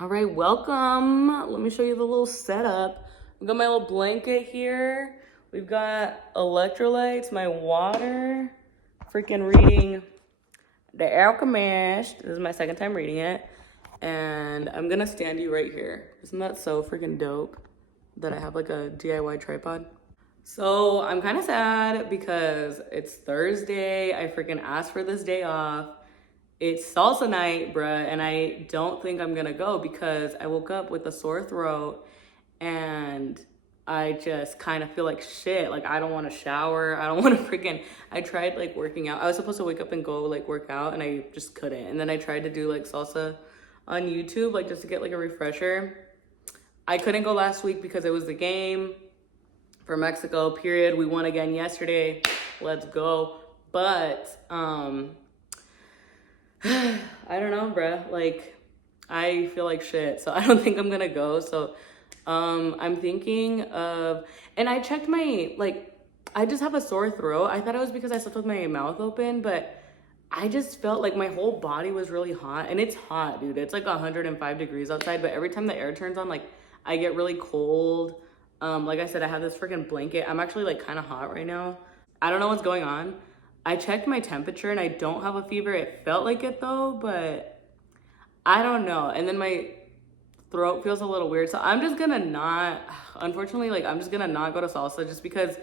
All right, welcome. Let me show you the little setup. We've got my little blanket here. We've got electrolytes, my water, freaking reading The Alchemist. This is my second time reading it. And I'm gonna stand you right here. Isn't that so freaking dope that I have like a DIY tripod? So I'm kind of sad because it's Thursday. I freaking asked for this day off. It's salsa night, bruh, and I don't think I'm gonna go because I woke up with a sore throat and I just kind of feel like shit. Like, I don't want to shower. I don't want to freaking. I tried like working out. I was supposed to wake up and go like work out, and I just couldn't. And then I tried to do like salsa on YouTube, like just to get like a refresher. I couldn't go last week because it was the game for Mexico, period. We won again yesterday. Let's go. But, I don't know, bruh. Like, I feel like shit, so I don't think I'm gonna go. So, I'm thinking of, and I checked my, like, I just have a sore throat. I thought it was because I slept with my mouth open, but I just felt like my whole body was really hot. And it's hot, dude. It's like 105 degrees outside, but every time the air turns on, like, I get really cold. Like I said, I have this freaking blanket. I'm actually like kind of hot right now. I don't know what's going on. I checked my temperature and I don't have a fever. It felt like it though, but I don't know. And then my throat feels a little weird. So I'm just gonna not, unfortunately, like I'm just gonna not go to salsa just because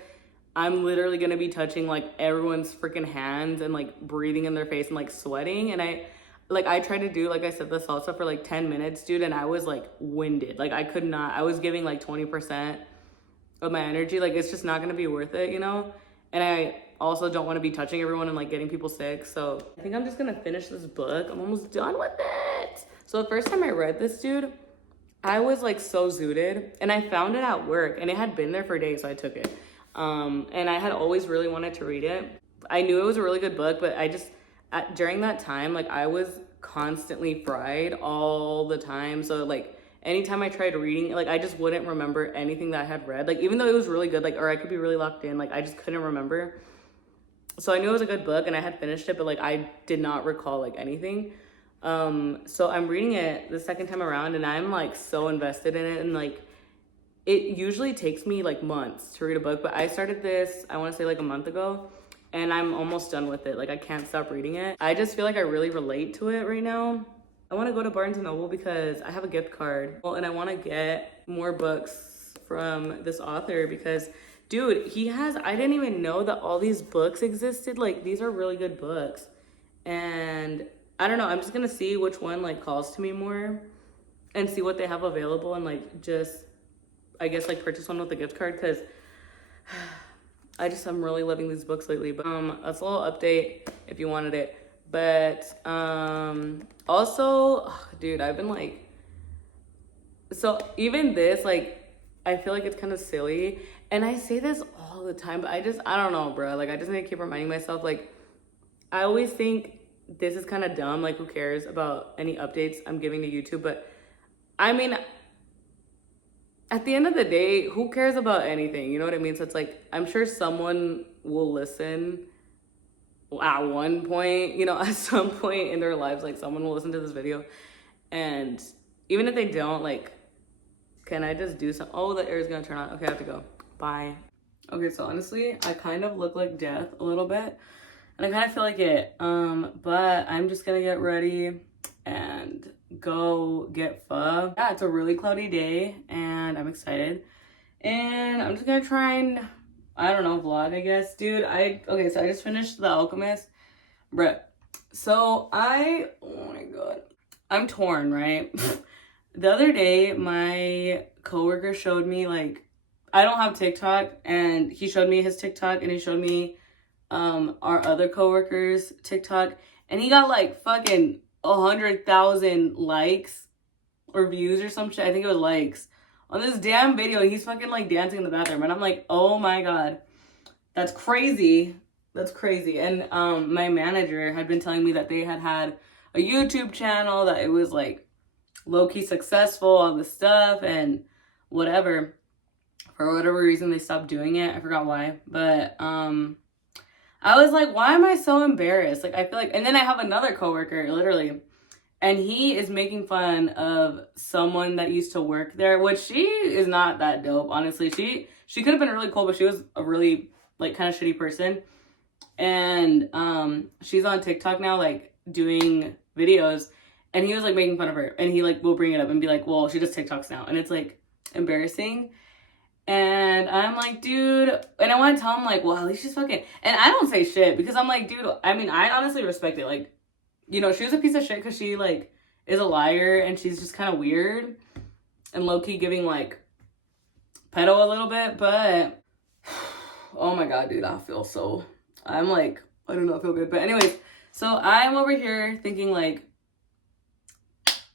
I'm literally gonna be touching like everyone's freaking hands and like breathing in their face and like sweating. And I tried to do, like I said, the salsa for like 10 minutes, dude, and I was like winded. Like I could not, I was giving like 20% of my energy. Like it's just not gonna be worth it, you know? And I also don't want to be touching everyone and like getting people sick. So I think I'm just gonna finish this book. I'm almost done with it. So the first time I read this, dude, I was like so zooted, and I found it at work, and it had been there for days, so I took it. And I had always really wanted to read it. I knew it was a really good book, but I just during that time, like I was constantly fried all the time. So like anytime I tried reading, like I just wouldn't remember anything that I had read. Like even though it was really good, like or I could be really locked in, like I just couldn't remember. So I knew it was a good book and I had finished it, but like I did not recall like anything. So I'm reading it the second time around and I'm like so invested in it, and like it usually takes me like months to read a book, but I started this, I want to say like a month ago, and I'm almost done with it. Like I can't stop reading it. I just feel like I really relate to it right now. I want to go to Barnes and Noble because I have a gift card. Well, and I want to get more books from this author because dude, he has, I didn't even know that all these books existed. Like these are really good books. And I don't know, I'm just going to see which one like calls to me more and see what they have available and like just I guess like purchase one with a gift card because I'm really loving these books lately. But that's a little update if you wanted it. But also, dude, I've been like, so even this, like, I feel like it's kind of silly. And I say this all the time, but I don't know, bro. Like, I just need to keep reminding myself, like, I always think this is kind of dumb. Like, who cares about any updates I'm giving to YouTube? But I mean, at the end of the day, who cares about anything? You know what I mean? So it's like, I'm sure someone will listen at one point, you know, at some point in their lives, like someone will listen to this video. And even if they don't, like, can I just do some? Oh, the air is gonna turn on. Okay, I have to go. Bye. Okay, so honestly, I kind of look like death a little bit. And I kind of feel like it. But I'm just gonna get ready and go get pho. Yeah, it's a really cloudy day and I'm excited. And I'm just gonna try and, I don't know, vlog, I guess. Dude, okay, so I just finished The Alchemist. Bruh. So oh my god. I'm torn, right? The other day, my coworker showed me, like, I don't have TikTok, and he showed me his TikTok, and he showed me our other coworker's TikTok, and he got like fucking 100,000 likes or views or some shit. I think it was likes on this damn video. He's fucking like dancing in the bathroom, and I'm like, oh my god, that's crazy. That's crazy. And my manager had been telling me that they had a YouTube channel, that it was like low-key successful, all this stuff and whatever. For whatever reason they stopped doing it. I forgot why, but I was like, why am I so embarrassed? Like, I feel like, and then I have another coworker, literally, and he is making fun of someone that used to work there, which she is not that dope, honestly. She could have been really cool, but she was a really like kind of shitty person. And she's on TikTok now, like doing videos, and he was like making fun of her, and he like will bring it up and be like, well, she does TikToks now, and it's like embarrassing. And I'm like, dude, and I want to tell him like, well, at least she's fucking, and I don't say shit because I'm like, dude, I mean, I honestly respect it. Like, you know, she was a piece of shit because she like is a liar, and she's just kind of weird and low-key giving like pedo a little bit, but oh my god, dude, I'm like, I do not feel good. But anyways, so I'm over here thinking like,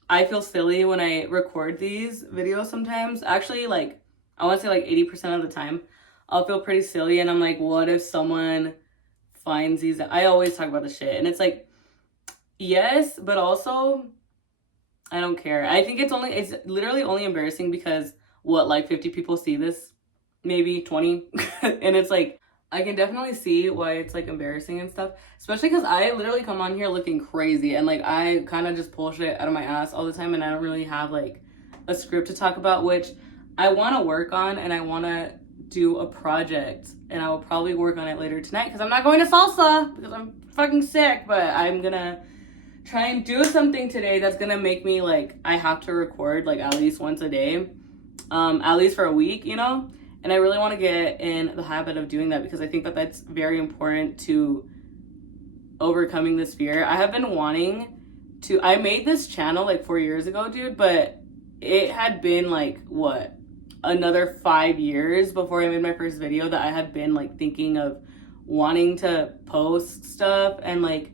I feel silly when I record these videos sometimes. Actually, like, I want to say like 80% of the time, I'll feel pretty silly. And I'm like, what if someone finds these? I always talk about the shit. And it's like, yes, but also, I don't care. I think it's literally only embarrassing because what, like 50 people see this? Maybe 20. And it's like, I can definitely see why it's like embarrassing and stuff, especially because I literally come on here looking crazy and like I kind of just pull shit out of my ass all the time, and I don't really have like a script to talk about, which I want to work on, and I want to do a project, and I will probably work on it later tonight because I'm not going to salsa because I'm fucking sick, but I'm gonna try and do something today that's gonna make me like, I have to record like at least once a day, at least for a week, you know. And I really want to get in the habit of doing that because I think that that's very important to overcoming this fear. I have been wanting to, I made this channel like 4 years ago, dude, but it had been like, what, another 5 years before I made my first video that I had been like thinking of wanting to post stuff and like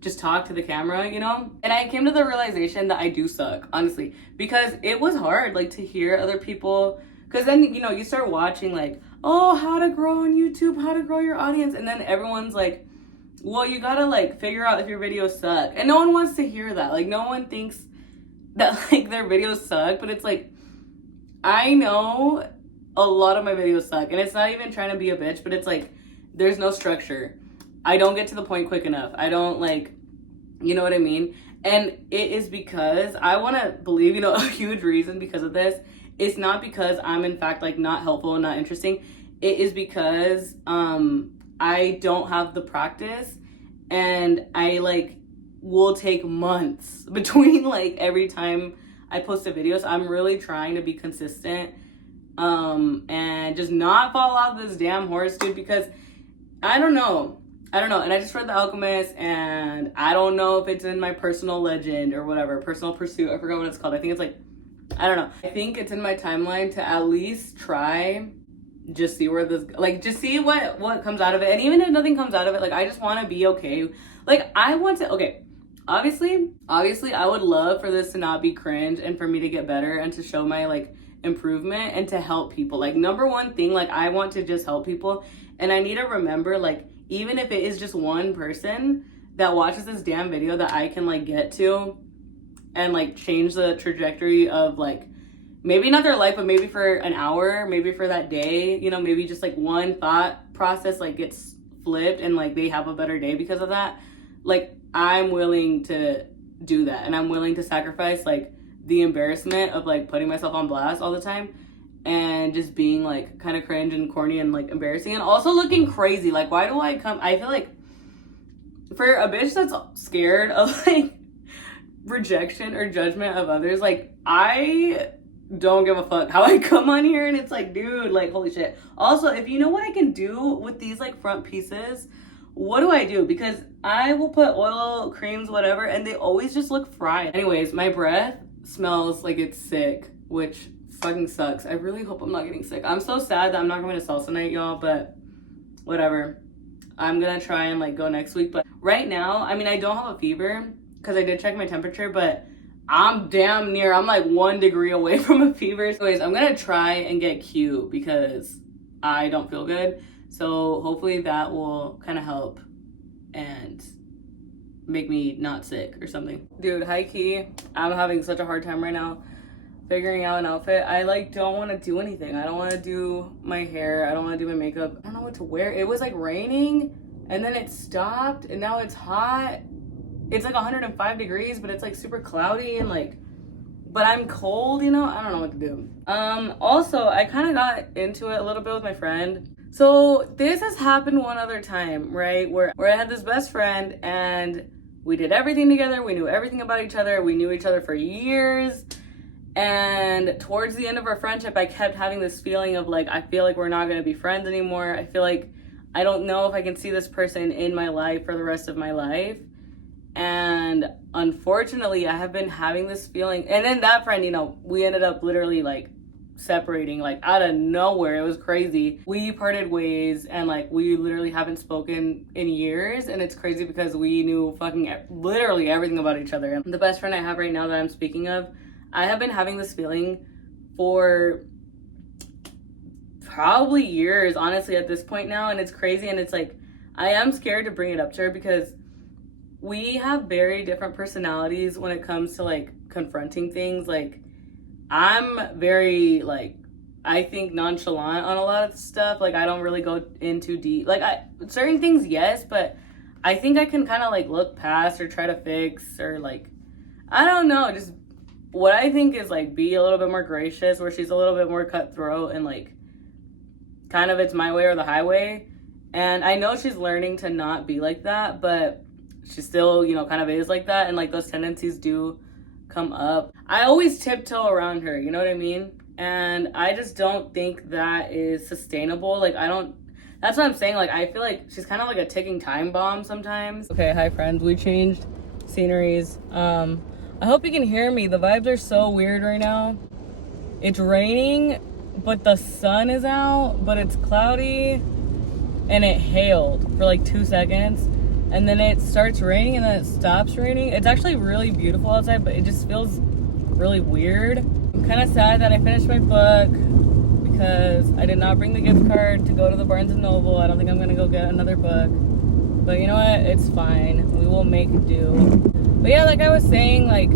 just talk to the camera, you know? And I came to the realization that I do suck, honestly, because it was hard like to hear other people. Because then, you know, you start watching like, oh, how to grow on YouTube, how to grow your audience. And then everyone's like, well, you gotta like figure out if your videos suck. And no one wants to hear that. Like, no one thinks that like their videos suck. But it's like, I know a lot of my videos suck. And it's not even trying to be a bitch, but it's like, there's no structure. I don't get to the point quick enough. I don't like, you know what I mean? And it is because I want to believe, you know, a huge reason because of this. It's not because I'm in fact like not helpful and not interesting. It is because I don't have the practice, and I like will take months between like every time I post a video. So I'm really trying to be consistent and just not fall off this damn horse, dude, because I don't know. And I just read The Alchemist, and I don't know if it's in my personal legend or whatever, personal pursuit. I forgot what it's called. I think it's like, I don't know. I think it's in my timeline to at least try, just see where this, like, just see what comes out of it. And even if nothing comes out of it, like, I just want to be okay. Like, I want to, okay, obviously, I would love for this to not be cringe and for me to get better and to show my, like, improvement and to help people. Like, number one thing, like, I want to just help people. And I need to remember, like, even if it is just one person that watches this damn video that I can, like, get to and like change the trajectory of like, maybe not their life, but maybe for an hour, maybe for that day, you know, maybe just like one thought process like gets flipped and like they have a better day because of that. Like, I'm willing to do that, and I'm willing to sacrifice like the embarrassment of like putting myself on blast all the time and just being like kind of cringe and corny and like embarrassing and also looking crazy. Like, why do I feel like for a bitch that's scared of like rejection or judgment of others, like, I don't give a fuck how I come on here, and it's like, dude, like, holy shit. Also, if you know what I can do with these like front pieces, what do I do? Because I will put oil, creams, whatever, and they always just look fried. Anyways, my breath smells like it's sick, which fucking sucks. I really hope I'm not getting sick. I'm so sad that I'm not going to salsa night, y'all, but whatever. I'm gonna try and like go next week. But right now, I mean, I don't have a fever because I did check my temperature, but I'm like 1 degree away from a fever. Anyways, I'm gonna try and get cute because I don't feel good. So hopefully that will kind of help and make me not sick or something. Dude, high key, I'm having such a hard time right now figuring out an outfit. I like don't want to do anything. I don't want to do my hair. I don't want to do my makeup. I don't know what to wear. It was like raining and then it stopped and now it's hot. it's like 105 degrees, but it's like super cloudy and like, but I'm cold, you know? I don't know what to do. Also, I kind of got into it a little bit with my friend. So this has happened one other time, right? Where I had this best friend and we did everything together. We knew everything about each other. We knew each other for years. And towards the end of our friendship, I kept having this feeling of like, I feel like we're not going to be friends anymore. I feel like I don't know if I can see this person in my life for the rest of my life. And unfortunately, I have been having this feeling. And then that friend, you know, we ended up literally like separating like out of nowhere. It was crazy. We parted ways and like we literally haven't spoken in years. And it's crazy because we knew fucking literally everything about each other. And the best friend I have right now that I'm speaking of, I have been having this feeling for probably years, honestly, at this point now. And it's crazy. And it's like, I am scared to bring it up to her because we have very different personalities when it comes to like confronting things. Like, I'm very like, I think nonchalant on a lot of stuff. Like, I don't really go into deep. Like, certain things, yes, but I think I can kind of like look past or try to fix or like, I don't know, just what I think is like be a little bit more gracious, where she's a little bit more cutthroat and like kind of it's my way or the highway. And I know she's learning to not be like that, but she still, you know, kind of is like that. And like those tendencies do come up. I always tiptoe around her, you know what I mean? And I just don't think that is sustainable. Like, that's what I'm saying. Like, I feel like she's kind of like a ticking time bomb sometimes. Okay, hi friends. We changed sceneries. I hope you can hear me. The vibes are so weird right now. It's raining, but the sun is out, but it's cloudy, and it hailed for like 2 seconds, and then it starts raining, and then it stops raining. It's actually really beautiful outside, but it just feels really weird. I'm kind of sad that I finished my book because I did not bring the gift card to go to the Barnes & Noble. I don't think I'm going to go get another book. But you know what? It's fine. We will make do. But yeah, like I was saying, like,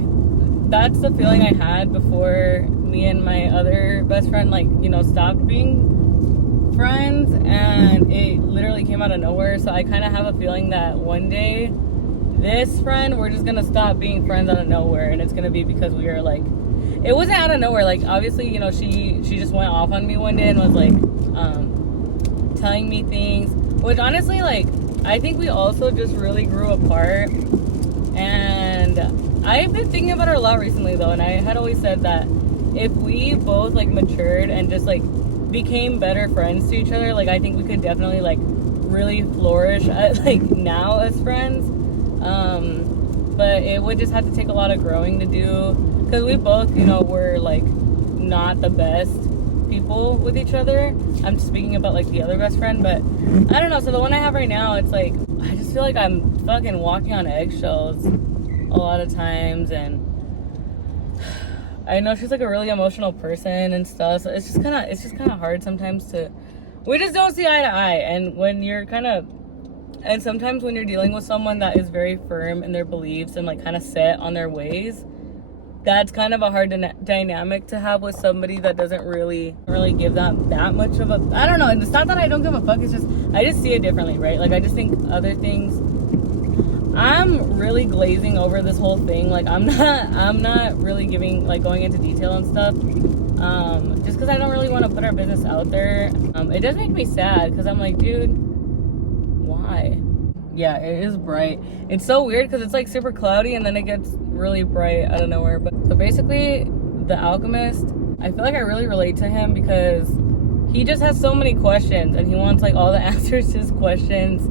that's the feeling I had before me and my other best friend, like, you know, stopped being friends. And it literally came out of nowhere. So I kind of have a feeling that one day, this friend, we're just going to stop being friends out of nowhere. And it's going to be because we are, like, it wasn't out of nowhere. Like, obviously, you know, she just went off on me one day and was, like, telling me things. Which, honestly, like, I think we also just really grew apart. And I've been thinking about her a lot recently, though. And I had always said that if we both, like, matured and just, like, became better friends to each other, like, I think we could definitely, like, really flourish, like, now as friends. But it would just have to take a lot of growing to do. Because we both, you know, were, like, not the best people with each other. I'm just speaking about, like, the other best friend. But I don't know. So the one I have right now, it's, like, I just feel like I'm fucking walking on eggshells a lot of times. And I know she's, like, a really emotional person and stuff. So it's just kind of hard sometimes to... We just don't see eye to eye. And when you're kind of... And sometimes when you're dealing with someone that is very firm in their beliefs and, like, kind of set on their ways, that's kind of a hard dynamic to have with somebody that doesn't really give that much of a... I don't know. It's not that I don't give a fuck. It's just, I just see it differently, right? Like, I just think other things... I'm really glazing over this whole thing. Like, I'm not really going into detail and stuff. Just because I don't really want to put our business out there. It does make me sad because I'm like, dude, why? Yeah, it is bright. It's so weird because it's like super cloudy and then it gets really bright out of nowhere. But so basically, The Alchemist, I feel like I really relate to him because he just has so many questions and he wants like all the answers to his questions,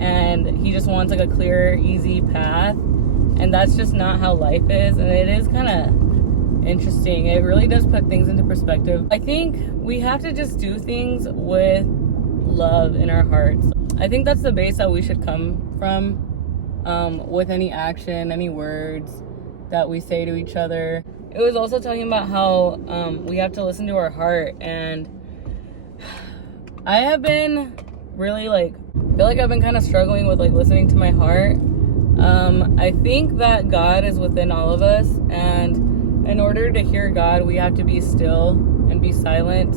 and he just wants like a clear, easy path. And that's just not how life is. And it is kind of interesting. It really does put things into perspective. I think we have to just do things with love in our hearts. I think that's the base that we should come from with any action, any words that we say to each other. It was also talking about how we have to listen to our heart, and I have been really I feel like I've been kind of struggling with like listening to my heart. I think that God is within all of us, and in order to hear God, we have to be still and be silent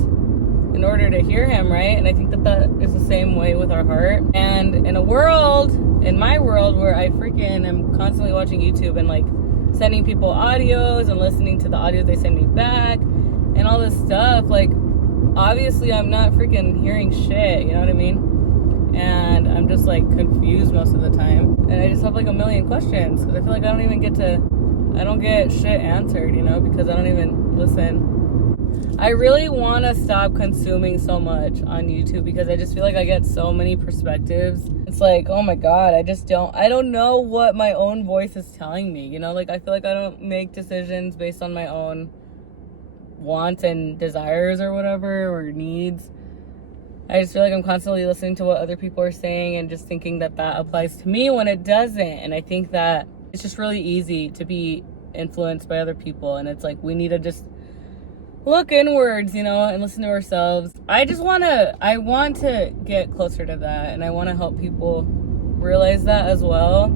in order to hear him, right? And I think that that is the same way with our heart. And in a world, in my world, where I freaking am constantly watching YouTube and like sending people audios and listening to the audios they send me back and all this stuff, like obviously I'm not freaking hearing shit, you know what I mean? And I'm just like confused most of the time, and I just have like a million questions because I feel like I don't get shit answered, you know, because I don't even listen. I really want to stop consuming so much on YouTube because I just feel like I get so many perspectives. It's like, oh my god, I don't know what my own voice is telling me, you know? Like I feel like I don't make decisions based on my own wants and desires or whatever, or needs. I just feel like I'm constantly listening to what other people are saying and just thinking that that applies to me when it doesn't. And I think that it's just really easy to be influenced by other people. And it's like, we need to just look inwards, you know, and listen to ourselves. I want to get closer to that. And I want to help people realize that as well.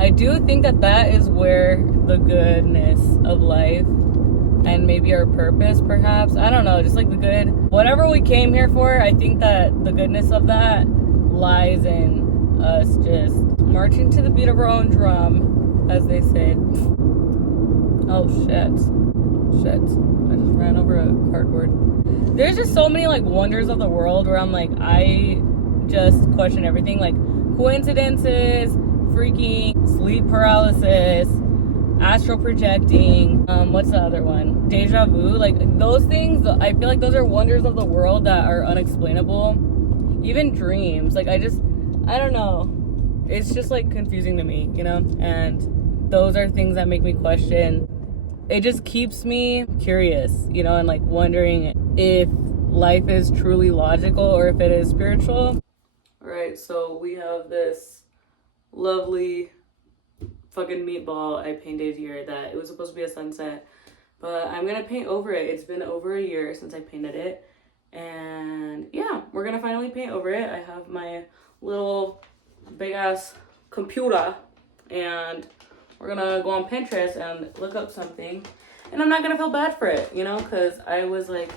I do think that that is where the goodness of life and maybe our purpose, perhaps, I don't know, just like the good, whatever we came here for, I think that the goodness of that lies in us just marching to the beat of our own drum, as they say. Oh shit, I just ran over a cardboard. There's just so many like wonders of the world where I'm like, I just question everything, like coincidences, freaking sleep paralysis, astral projecting, what's the other one? Deja vu. Like those things, I feel like those are wonders of the world that are unexplainable. Even dreams. Like I don't know. It's just like confusing to me, you know? And those are things that make me question. It just keeps me curious, you know, and like wondering if life is truly logical or if it is spiritual. All right, so we have this lovely fucking meatball I painted here that it was supposed to be a sunset, but I'm gonna paint over it. It's been over a year since I painted it, and yeah, we're gonna finally paint over it. I have my little big ass computer, and we're gonna go on Pinterest and look up something, and I'm not gonna feel bad for it, you know, because I was like,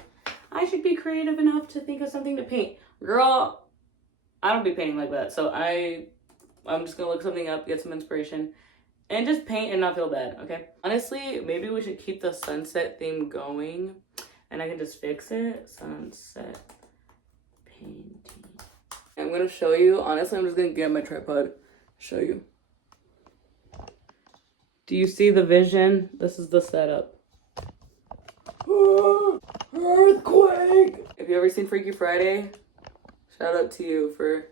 I should be creative enough to think of something to paint. Girl, I don't be painting like that, so I'm just gonna look something up, get some inspiration, and just paint and not feel bad, okay? Honestly, maybe we should keep the sunset theme going, and I can just fix it. Sunset painting. I'm gonna show you. Honestly, I'm just gonna get my tripod, show you. Do you see the vision? This is the setup. Earthquake! Have you ever seen Freaky Friday? Shout out to you for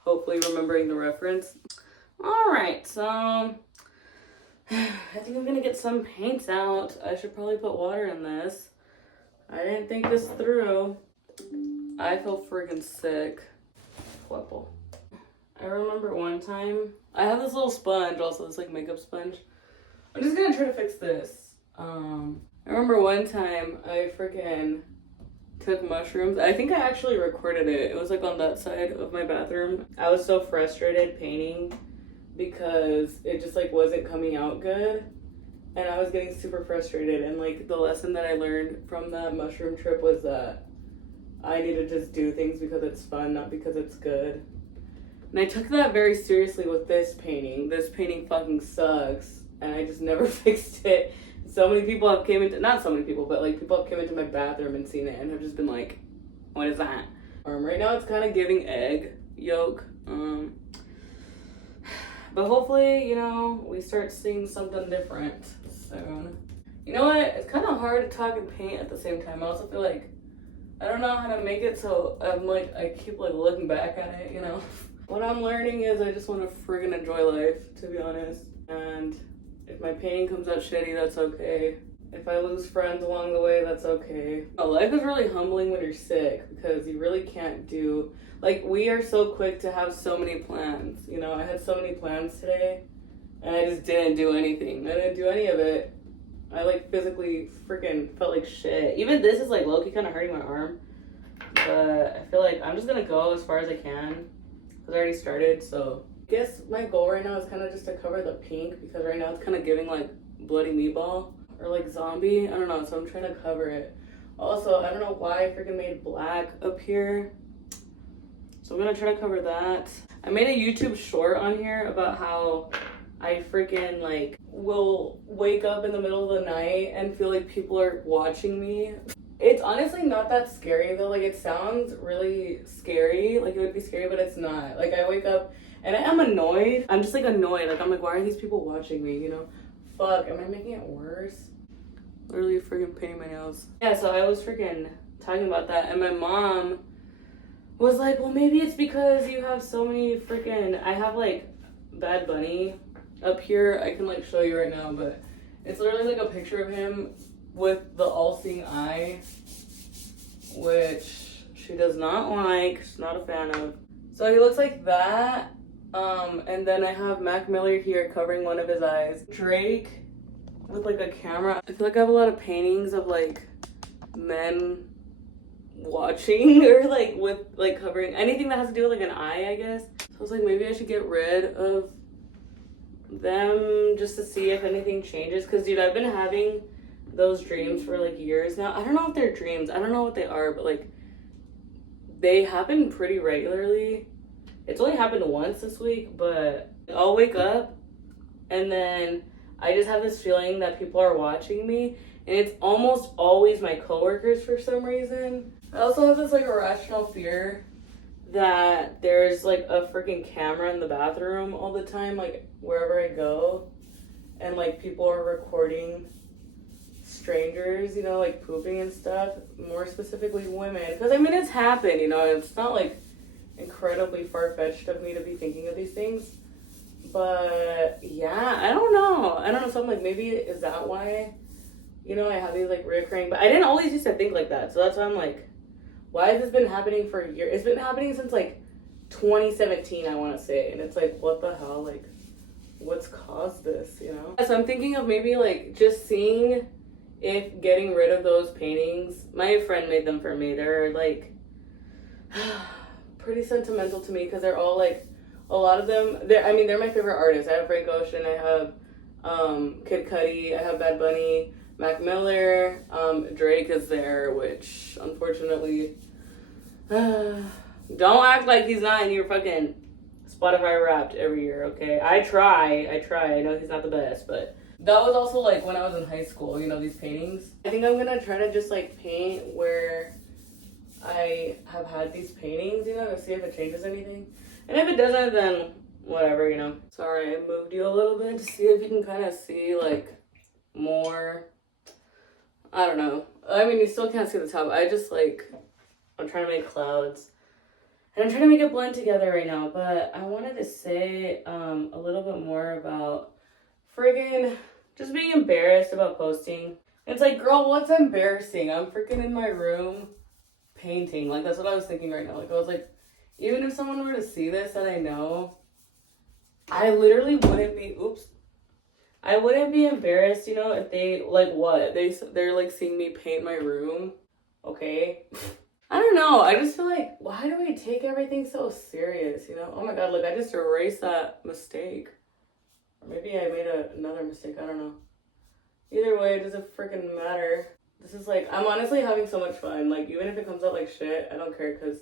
hopefully remembering the reference. All right, so I think I'm gonna get some paints out. I should probably put water in this. I didn't think this through. I feel freaking sick. Flipple. I remember one time, I have this little sponge, also this like makeup sponge. I'm just gonna try to fix this. I remember one time I freaking took mushrooms. I think I actually recorded it. It was like on that side of my bathroom. I was so frustrated painting because it just like wasn't coming out good, and I was getting super frustrated. And like the lesson that I learned from that mushroom trip was that I need to just do things because it's fun, not because it's good. And I took that very seriously with this painting. This painting fucking sucks, and I just never fixed it. So many people have came into, not so many people, but like people have come into my bathroom and seen it and have just been like, what is that? Right now it's kind of giving egg yolk. But hopefully, you know, we start seeing something different soon. You know what? It's kind of hard to talk and paint at the same time. I also feel like I don't know how to make it so I'm like, I keep like looking back at it, you know? What I'm learning is I just want to friggin' enjoy life, to be honest. And if my painting comes out shitty, that's okay. If I lose friends along the way, that's okay. Life is really humbling when you're sick because you really can't do, like, we are so quick to have so many plans. You know, I had so many plans today and I just didn't do anything. I didn't do any of it. I like physically freaking felt like shit. Even this is like low-key kind of hurting my arm. But I feel like I'm just gonna go as far as I can because I already started, so. I guess my goal right now is kind of just to cover the pink because right now it's kind of giving like bloody meatball or like zombie. I don't know, so I'm trying to cover it. Also, I don't know why I freaking made black up here. So I'm gonna try to cover that. I made a YouTube short on here about how I freaking like will wake up in the middle of the night and feel like people are watching me. It's honestly not that scary though. Like, it sounds really scary. Like, it would be scary, but it's not. Like, I wake up and I am annoyed. I'm just like annoyed. Like, I'm like, why are these people watching me? You know? Fuck, am I making it worse? Literally freaking painting my nails. Yeah, so I was freaking talking about that, and my mom was like, well, maybe it's because you have so many freaking, I have like Bad Bunny up here. I can like show you right now, but it's literally like a picture of him with the all-seeing eye, which she does not like. She's not a fan of. So he looks like that. And then I have Mac Miller here covering one of his eyes. Drake with like a camera. I feel like I have a lot of paintings of like men watching or like with like covering anything that has to do with like an eye, I guess. So I was like, maybe I should get rid of them just to see if anything changes. Cause dude, I've been having those dreams for like years now. I don't know if they're dreams. I don't know what they are, but like they happen pretty regularly. It's only happened once this week, but I'll wake up and then I just have this feeling that people are watching me, and it's almost always my coworkers for some reason. I also have this like irrational fear that there's like a freaking camera in the bathroom all the time, like wherever I go, and like people are recording strangers, you know, like pooping and stuff, more specifically women. Because I mean, it's happened, you know, it's not like incredibly far-fetched of me to be thinking of these things. But yeah, I don't know. So I'm like, maybe is that why, you know, I have these like reoccurring, but I didn't always used to think like that. So that's why I'm like, why has this been happening for years? It's been happening since like 2017, I want to say. And it's like, what the hell? Like, what's caused this, you know? So I'm thinking of maybe like just seeing if getting rid of those paintings, my friend made them for me. They're like pretty sentimental to me because they're all like, a lot of them, they're my favorite artists. I have Frank Ocean, I have Kid Cudi, I have Bad Bunny, Mac Miller, Drake is there, which unfortunately, don't act like he's not in your fucking Spotify Wrapped every year, okay? I try. I know he's not the best, but that was also like when I was in high school, you know, these paintings. I think I'm gonna try to just like paint where I have had these paintings, you know, to see if it changes anything. And if it doesn't, then whatever, you know. Sorry, I moved you a little bit to see if you can kind of see, like, more. I don't know. I mean, you still can't see the top. I just, like, I'm trying to make clouds. And I'm trying to make it blend together right now. But I wanted to say a little bit more about friggin' just being embarrassed about posting. It's like, girl, what's embarrassing? I'm freaking in my room painting. Like, that's what I was thinking right now. Like, I was like, even if someone were to see this that I know, I literally wouldn't be, I wouldn't be embarrassed, you know, if they, like, what? They're, like, seeing me paint my room, okay? I don't know. I just feel like, why do we take everything so serious, you know? Oh, my God, look, I just erased that mistake. Or maybe I made another mistake. I don't know. Either way, it doesn't freaking matter. This is, like, I'm honestly having so much fun. Like, even if it comes out like shit, I don't care, because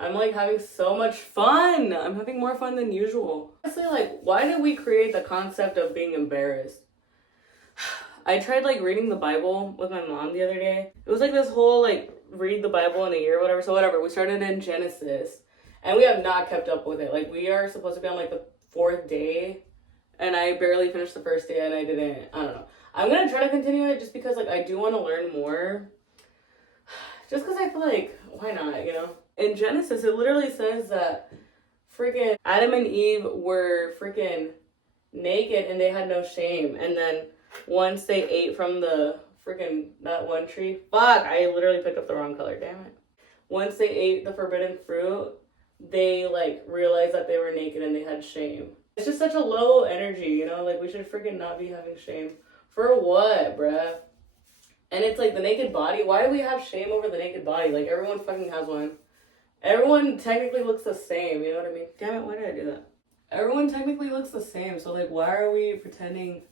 I'm like having so much fun. I'm having more fun than usual. Honestly, like, why did we create the concept of being embarrassed? I tried like reading the Bible with my mom the other day. It was like this whole like read the Bible in a year or whatever. So whatever, we started in Genesis and we have not kept up with it. Like, we are supposed to be on like the 4th day and I barely finished the first day and I didn't. I don't know. I'm gonna try to continue it just because like I do want to learn more. Just because I feel like, why not, you know? In Genesis, it literally says that freaking Adam and Eve were freaking naked and they had no shame. And then once they ate from the freaking, that one tree, fuck, I literally picked up the wrong color, damn it. Once they ate the forbidden fruit, they like realized that they were naked and they had shame. It's just such a low energy, you know? Like, we should freaking not be having shame. For what, bruh? And it's like the naked body. Why do we have shame over the naked body? Like, everyone fucking has one. Everyone technically looks the same, you know what I mean? Damn it, why did I do that? Everyone technically looks the same, so like, why are we pretending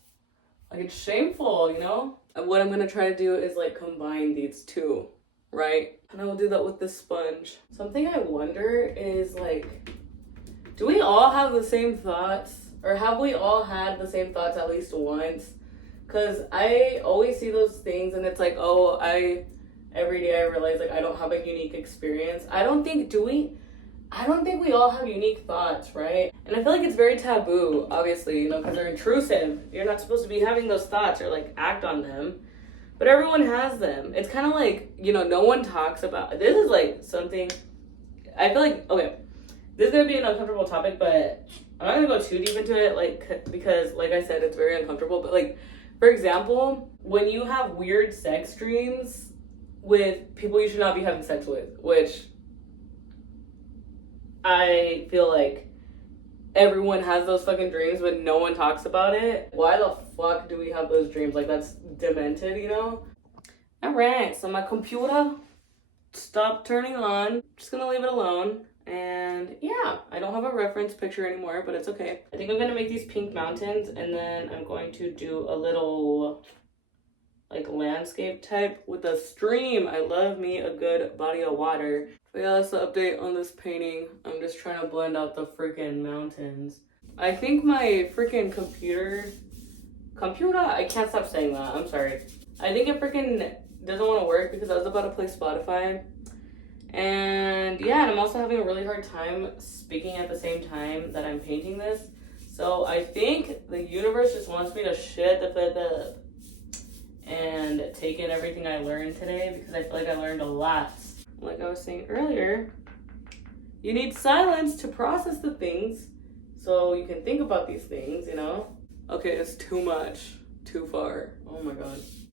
Like, it's shameful, you know? And what I'm gonna try to do is like combine these two, right? And I will do that with the sponge. Something I wonder is like, do we all have the same thoughts? Or have we all had the same thoughts at least once? Because I always see those things and it's like, oh, every day I realize like I don't have a unique experience. I don't think we all have unique thoughts, right? And I feel like it's very taboo, obviously, you know, because they're intrusive. You're not supposed to be having those thoughts or like act on them. But everyone has them. It's kind of like, you know, no one talks about, this is like something, I feel like, okay, this is going to be an uncomfortable topic, but I'm not going to go too deep into it, like, because like I said, it's very uncomfortable. But like, for example, when you have weird sex dreams with people you should not be having sex with, which I feel like everyone has those fucking dreams, but no one talks about it. Why the fuck do we have those dreams? Like, that's demented, you know? All right, so my computer stopped turning on. Just gonna leave it alone. And yeah, I don't have a reference picture anymore, but it's okay. I think I'm gonna make these pink mountains, and then I'm going to do a little like landscape type with a stream. I love me a good body of water. But yeah, that's the update on this painting. I'm just trying to blend out the freaking mountains. I think my freaking computer, I can't stop saying that, I'm sorry. I think it freaking doesn't want to work because I was about to play Spotify. And yeah, and I'm also having a really hard time speaking at the same time that I'm painting this. So I think the universe just wants me to shut the fuck up and take in everything I learned today, because I feel like I learned a lot. Like I was saying earlier, you need silence to process the things so you can think about these things, you know? Okay, it's too much, too far. Oh my god.